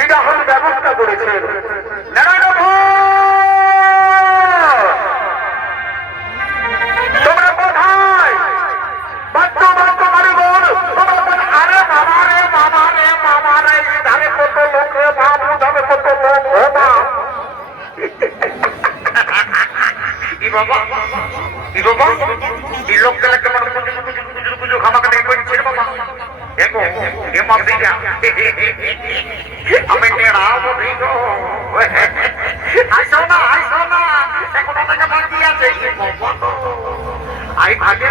বিবাহের ব্যবস্থা করেছেন তোমরা কোথায় বাচ্চা বাচ্চা বল তোমরা? আরে বাবা রে বাবা রে বাবা রে ধারে কত লোক রে বাবু ধারে কত লোক ও বাবা বাবা ই লোক গেলে কেমন কুজু কুজু কুজু খামাকা দেখে করছে বাবা দেখো এ মা দিয়া আমি টেড়া বলি গো আসো না আসো না এখন অনেকে বাকি আছে আই ভাগে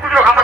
কিন্তু খামাকা দেখে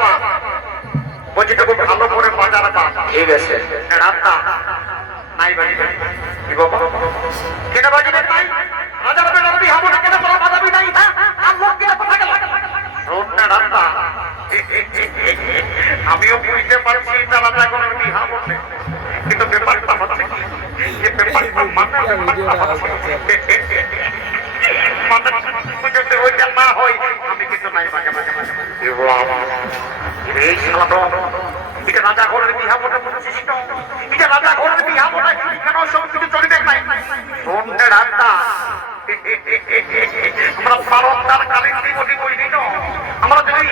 বাবা। বলছি ভালো করে বাজার ঠিক আছে। রাস্তা। নাই বাড়ি কি বাবা? কেন বাজিবে নাই রাজার বেটার বিহা হবে না কেন তোরা বাজাবি নাই হ্যাঁ? আর লোক কেন কথা গেল? শোন না রাস্তা। আমিও বুঝতে পারছি বিহা কিন্তু ব্যাপারটা হচ্ছে কি? ব্যাপারটা মানে মানে যদি ওইটা না হয়। আমি কিন্তু নাই মাঝে মাঝে মাঝে এই শালা এটা রাজা ঘরের বিহা বলে বলছিস এটা রাজা ঘরের বিহা বলে কেন সব চলিবে নাই শোন রাস্তা আমরা পারন্দার কালে কি বলি বলি আমরা যদি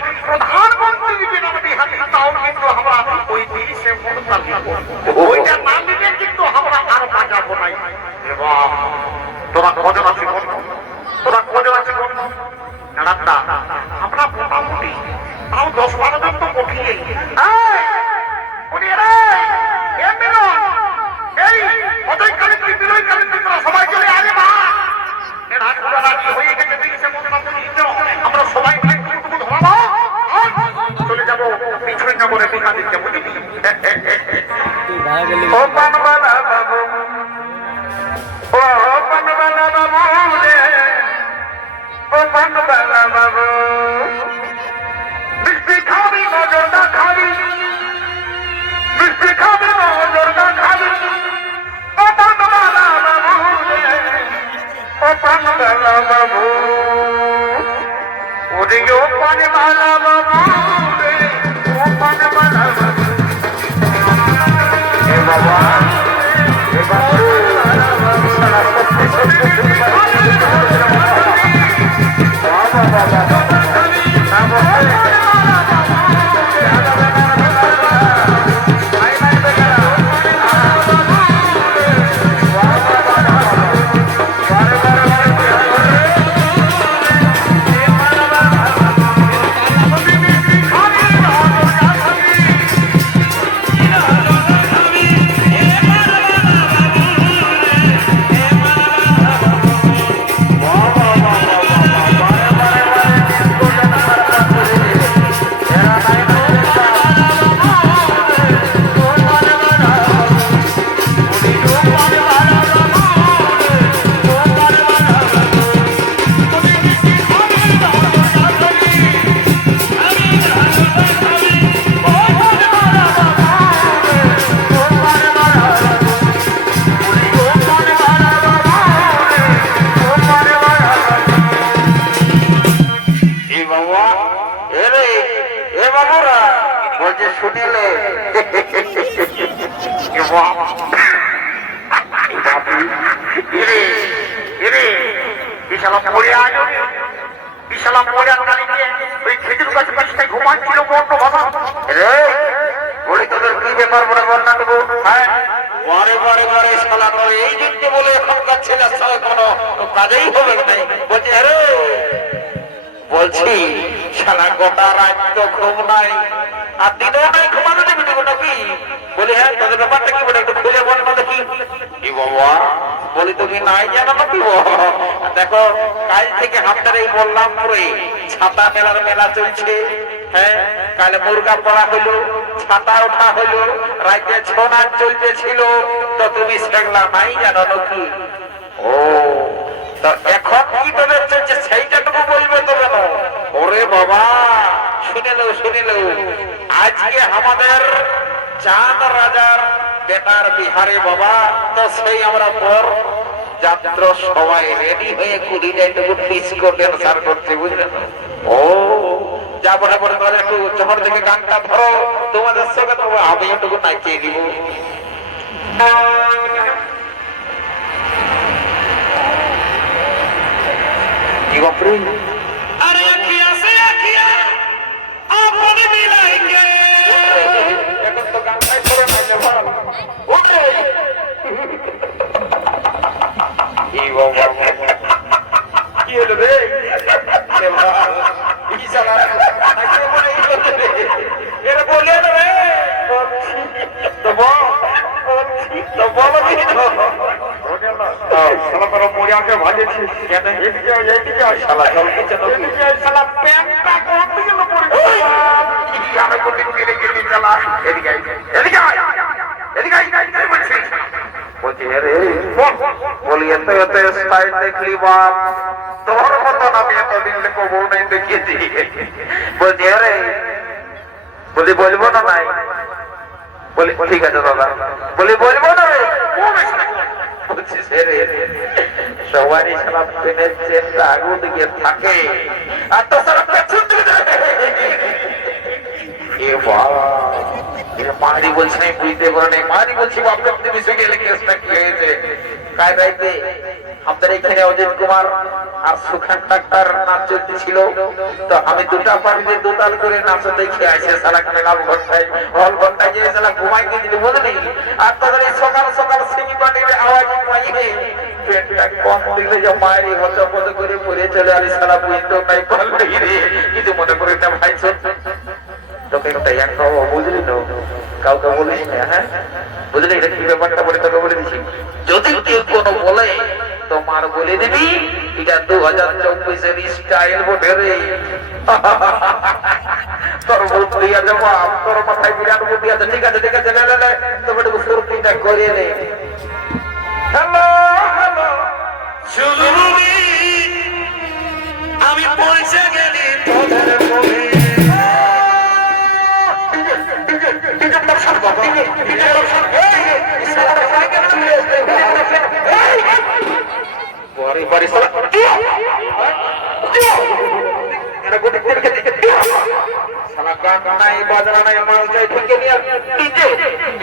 বাবা। এ বাবুরা, বলছে, শুনিলে। বিশালা পড়ে আজ বিশালা পড়ে ওই খেজুর গাছ বড্ড বাবা। রে, বলি তোদের কি ব্যাপার বলে বর্ণনা দেবো হ্যাঁ। বারে বারে এই যুদ্ধ বলে এখনকার ছেলের সঙ্গে কোনো কাজেই হবে না। বলছে রে বলছি সারা গোটা রাত তো ঘুম নাই। আর দিনও নাই ঘুমানো দেখি দেবো নাকি? বলি হ্যাঁ তাদের ব্যাপারটা কি বলে একটু খুলে বল না দেখি। কি বাবা? বলি, তুমি নাই জানো না কি দেখো, কাল থেকে হাতটারে বললাম ছাতা মেলার মেলা চলছে। হ্যাঁ কালে মুরগা পড়া ছাতা ওঠা হলো, রাইতে ছৌ নাচ চলতেছিল। তো তুমি সেগুলা নাই জানো নাকি? ও, তো এখন শুনে লো শুনে লো আজকে আমাদের চাঁদ রাজার বেটার বিহারে বাবা, তো সেই আমরা পর যাত্র সবাই রেডি হয়ে কুড়ি একটু করছে বুঝলেন ও বলে তাহলে একটু থেকে গানটা ধরো, তোমাদের সঙ্গে আমি একটু নাচিয়ে দিব। কি হলো রে কি চালা এটা বলে রে তো বল তো বল শালা তোরা মরে আমাকে ভাজেছিস কেন এদিকে এদিকে শালা চল এদিকে শালা প্যান্টটা কোন দিকে পড়ে আমি কোন দিকে গেলি শালা এদিকে এদিকে এদিকে এদিকে এদিকে বলছিস বলছি আরে বলি এত এত স্টাইল দেখলি বাপ। তোর মতন আমি এতদিন দেখো বউ নাই দেখিয়েছি। বলছি, আরে বলি বলব না নাই? বলি, ঠিক আছে দাদা। বলি, বলব না রে। রে থাকে। বলছি, আমি বুঝতে পারি নাই। মারি বলছি গেলে কেসটা কি হয়েছে? কায় রাইতে আমাদের এখানে অজিত কুমার আর সুখান ডাক্তার নাচ তো আমি দুটা পার্টিতে দুতাল করে নাচ দেখে আসে সালা মেলাম ঘরটায়, হল ঘরটায় গিয়ে সালা ঘুমাই গেছিল বুঝলি? আর তাদের সকাল সকাল সিমি পাটির আওয়াজ পাইয়ে পেটটা কম দিলে যে মায়ের পদ করে পড়ে চলে আমি সালা বুঝতেও নাই রে। মনে করে ভাই তোকে একটা এক খাওয়া বুঝলি তো? কাউকে বলিস না হ্যাঁ? বুঝলি এটা কি ব্যাপারটা বলে তোকে বলে দিছি? যদি কেউ কোনো বলে তোমার বলে দিবি এটা দু হাজার চব্বিশের স্টাইল বটে রে। তোর বুদ্ধি আছে বাপ তোর মাথায় বিরাট বুদ্ধি আছে। ঠিক আছে ঠিক আছে লে লে লে একটু ফুর্তিটা করে নে। Hello hello. শুনুনি আমি পৌঁছে গেলি তোদের নাই বাজনা নাই মাল যাই থেকে নিয়ে ডিজে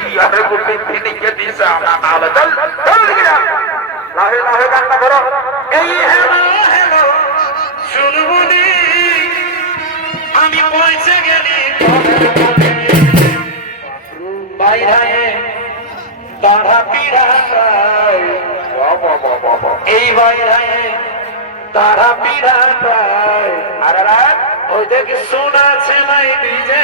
ইয়ারে গোটে দিনে কে দিছে আমরা নালে চল চল দিকে লাহে লাহে গানটা ধরো এই হ্যালো হ্যালো শুনুনি আমি পৌঁছে গেলি হায় হায় তারা পিরায় এই বাইরায় তারা পিরায়। আর ওই দেখি শোনা আছে নাই নিজে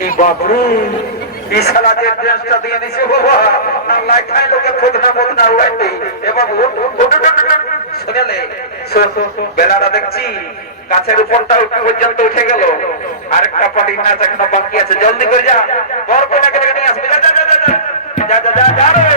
এই যে ড্রেসটা দিয়ে দিছে বাবা লোকে খোদনা উড়াইতে এ বাবু উঠ, উঠ, উঠ, উঠ, উঠ। শুনেলে বেলাটা দেখছি গাছের উপরটা পর্যন্ত উঠে গেল আরেকটা পাটি নাচ এখনও বাকি আছে জলদি করে যা বর নিয়ে আসবে যা যা যা যা যা যা যা যা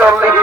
এই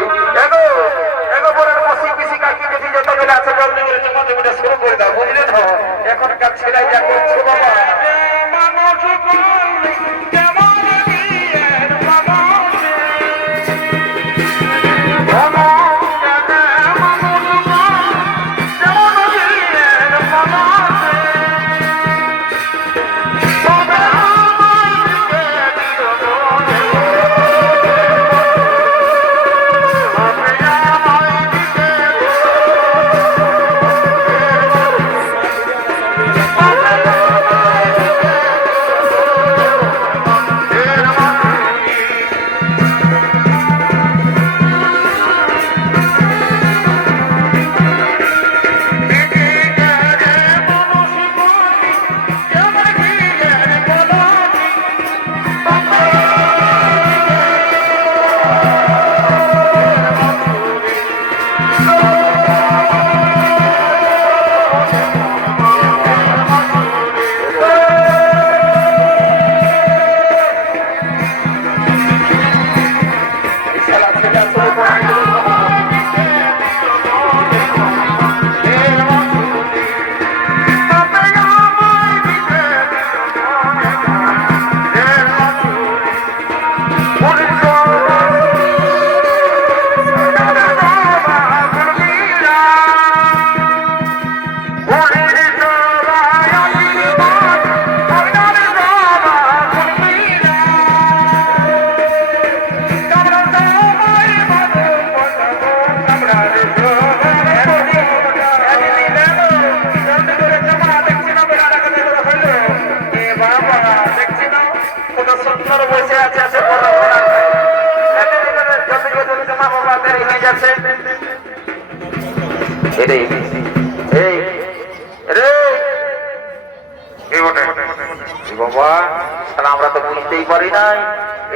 আমরা তো বুঝতেই পারি নাই।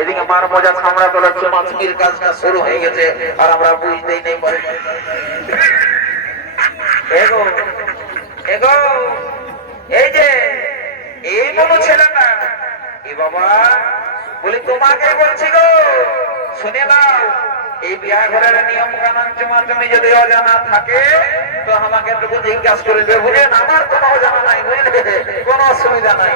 এদিকে মার মজা ছামড়া তোলার চুমাচুমির কাজটা শুরু হয়ে গেছে, আর আমরা বুঝতেই নেই পারি এই যে, এই বলো ছেলেটা। এ বাবা, বলি তোমাকে বলছি গো, শুনে নাও, এই বিয়া ঘরের নিয়ম কানুন চুমা তুমি যদি অজানা থাকে, তো আমাকে একটু জিজ্ঞাসা করে দেবে আমার কোনো অজানা নাই, বুঝলে? কোনো অসুবিধা নাই।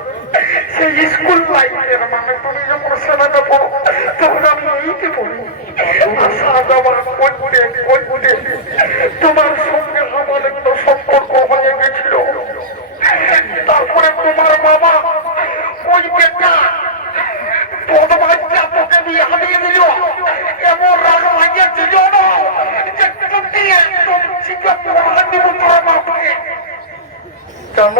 সেই স্কুল লাইফের মানে তুমি যখন সেবাটা পড়ো তখন আমি এইকে বলি আসা যাওয়া করতে করতে তোমার সঙ্গে আমার একটা সম্পর্ক হয়ে গেছিল। তারপরে তোমার বাবা ওই বেটা পদবাচ্চা তোকে দিয়ে হারিয়ে দিল। এমন রাগ লাগিয়ে দিল না যে তুমি একদম চিকে পড়া দিব কেন?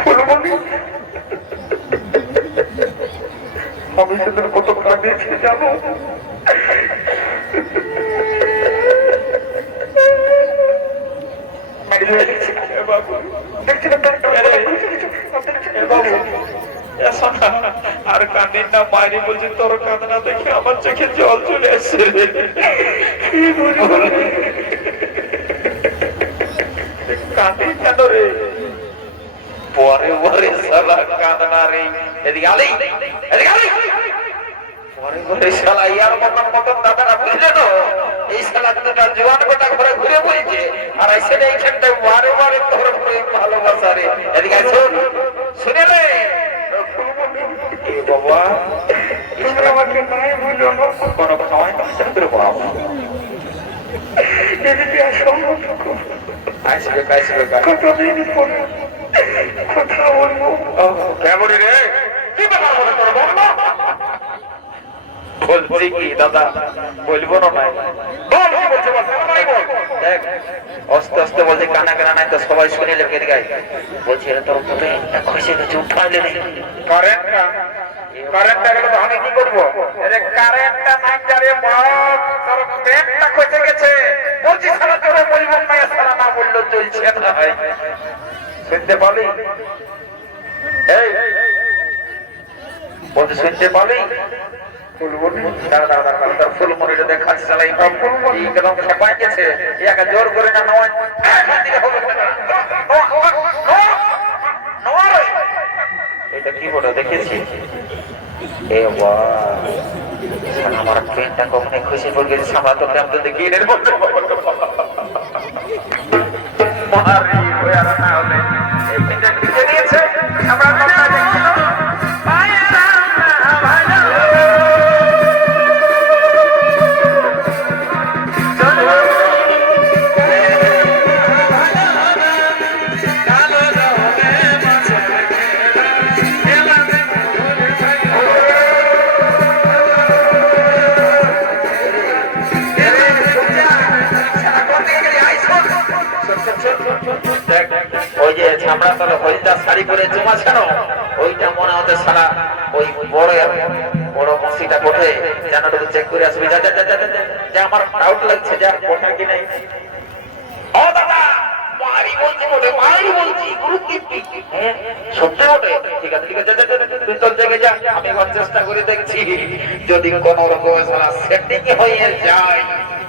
ফুলমণি? আমি সেদিন কত কাঁদিয়েছি জানো? আর কান্দিন না বাইরে বলছি তোর কান্না দেখে আমার চোখে জল চলে আসছে কি কেন রে? পরে পরে সালা কাঁদনা রে। এদিকে আলি এদিকে আলি। পরে পরে শালা ইয়ার এই দুটা জোয়ান গোটা ঘরে ঘুরে বলছে আর এসে এইখানটায় বারে বারে তোর প্রেম ভালোবাসা রে। এদিকে শুনে রে। বাবা আমাকে নাই বাবা এদিকে কতদিন পরে কথা বলব কেমন রে কি ব্যাপার বলছি কি দাদা বলব না নাই বল বল বল আস্তে আস্তে বলছে কানা কানা নাই তো সবাই শুনে লেগে গাই বলছি এটা তোর মতো খুশি কিছু উঠাইলে নেই কারেন্টটা কারেন্টটা গেলে তো আমি কি করব আরে কারেন্টটা নাই যারে বাপ তোর পেটটা খসে গেছে বলছি সারা তোর বলব না সারা না বলল চলছে। না ভাই শুনতে পালি এই বলছে শুনতে বলব দেখাচ্ছে খেপাই গেছে। একে জোর করে না নয়। এটা কি বলে দেখেছি? এ আমার ট্রেনটা কখনো খুশি গেছে সামলা তো আমি তো দেখি এর মধ্যে মারি শাড়ি পরে জমা ছিল ওইটা মনে হতে সারা ওই বড় বড় মসিটা কোঠে একটু চেক করে আসবি। যা যা যা যা, আমার ডাউট লাগছে যা কোঠা কি নাই। হ্যাঁ, আমি চেষ্টা করে দেখছি। যদি কোন রকম সেটিং হয়ে যায়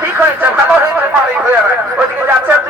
ঠিক হয়েছে ভালো হয়েছে হয়ে ওইদিকে যাচ্ছে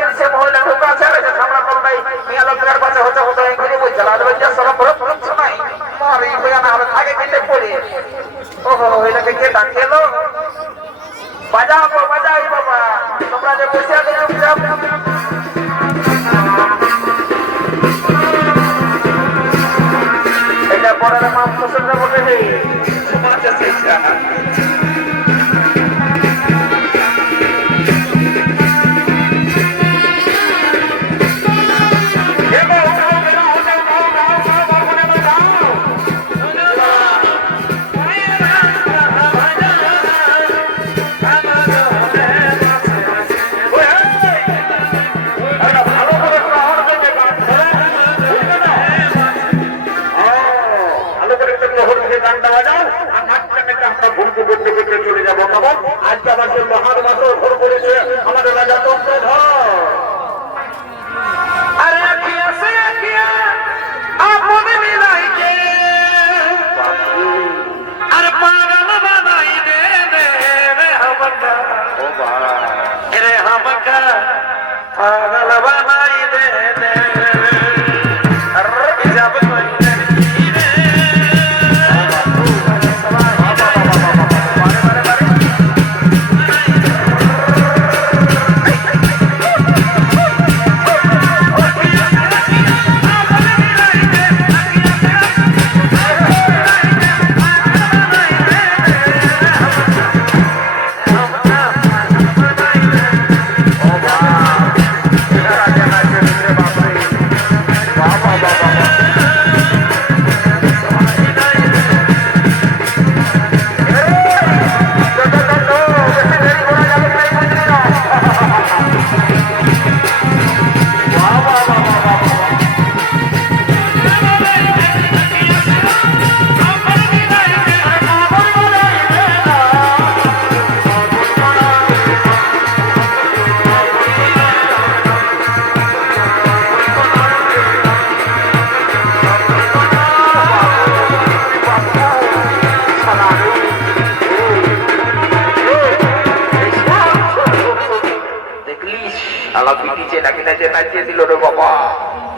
নাইতে দিল রে বাবা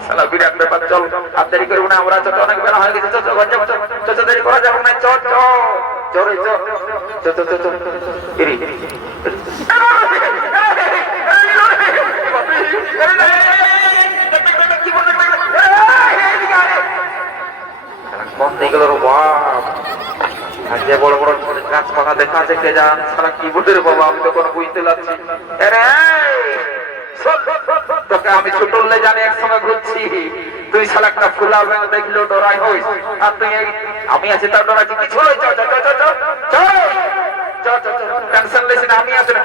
শালা বিরাট ব্যাপার চল আর দেরি করব না আমরা চল অনেক বেলা হয়ে গেছে চল, দেরি করা যাবে না চল চল চল রে, চল চল চল চল চল ইরি কোন দিকে গেল বাপ আর যে বড় বড় গাছপালা দেখা আছে কে জান কি বলতে রে বাবা আমি তো কোনো বুঝতে পারছি তোকে আমি ছুটললে জানি একসঙ্গে ঘুরছি তুই শালা একটা ফুলা ভেঙে দেখল ডোরাই হইস আর তুই আমি আছি তার ডোরা কিছু হই চ চ চ চ টেনশন লেছি না আমি আছি না